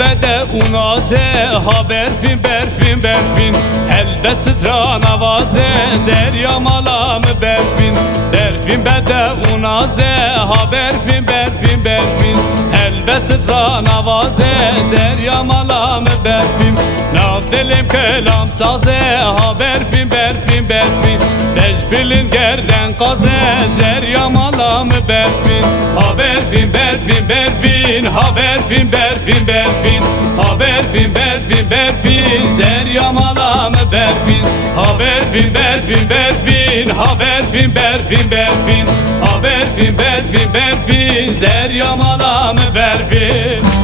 bede unaze ha berfin berfin berfin elde sıtra navaze zerya malam berfin berfin bede unaze ha berfin berfin berfin elde sıtra navaze zerya malam berfin nav dilim kelam saze ha berfin berfin berfin Beşbilin gerden kaze zerya malam berfin ha berfin berfin berfin ha berfin berfin berfin ha berfin berfin berfin zerya malam berfin ha berfin berfin berfin ha berfin berfin berfin ha berfin berfin berfin zerya malam berfin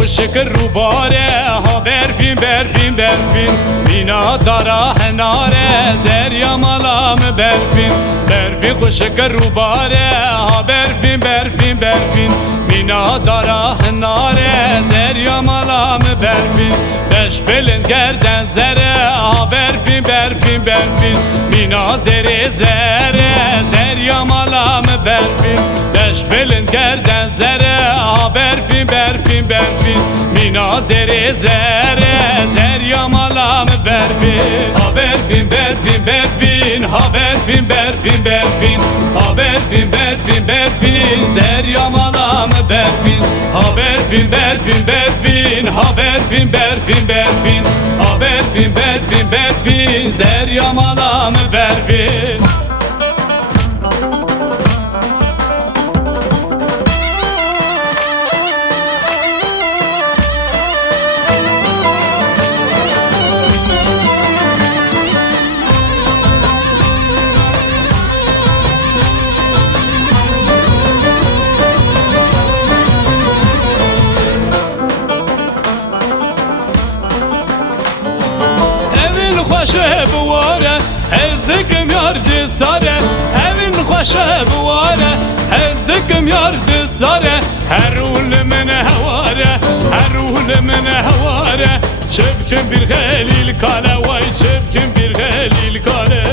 Kuşkır rubare ha berfin berfin berfin Bina dara henare zerya malam berfin berfin kuşkır rubare ha berfin berfin berfin Bina dara henare zerya malam berfin Beş belin gerden zere ha berfin berfin berfin Bina zere zere zerya malam berfin Beş belin gerden zere ha berfin berfin berfin Mina zere zere zerya malam berfin ha berfin berfin berfin ha berfin berfin berfin ha berfin berfin berfin zerya malam berfin ha berfin berfin berfin ha berfin berfin berfin ha berfin berfin berfin zerya malam berfin خوشه بواره هزدکم یارد ساره evin خوشه بواره هزدکم یارد ساره هر رول من هواره هر رول من هواره çepkin bir helil kale vay çepkin bir helil kale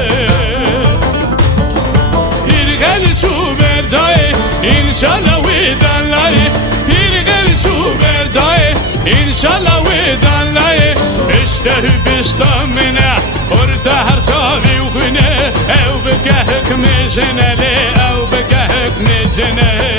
bir hel çuberdayı inşallah vidanlayı bir hel çuberdayı inşallah vidanlayı işte hübistamine orta her savi ukhine ev bekehk mejenele ev bekehk mejenele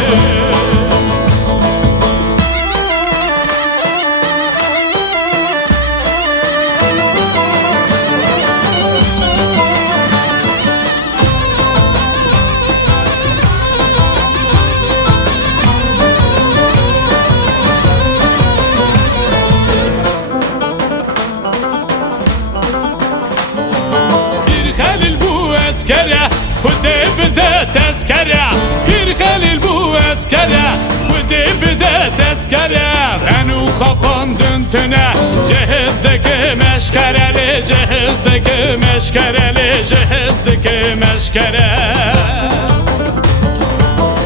خودی بده تذکره پیر خلیل بو اسکره خودی بده تذکره رنو خاقاندن تنه جهزدکی مشکرلی جهزدکی مشکرلی جهزدکی مشکره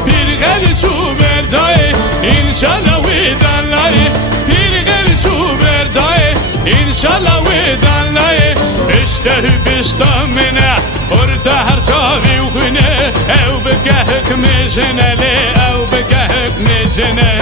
پیر خلیل چو بردای انشالله ویدانلای پیر خلیل چو بردای انشالله ویدانلای işte hübistamine orta her savi ukhine ev bekehk mejenele ev bekehk mejenele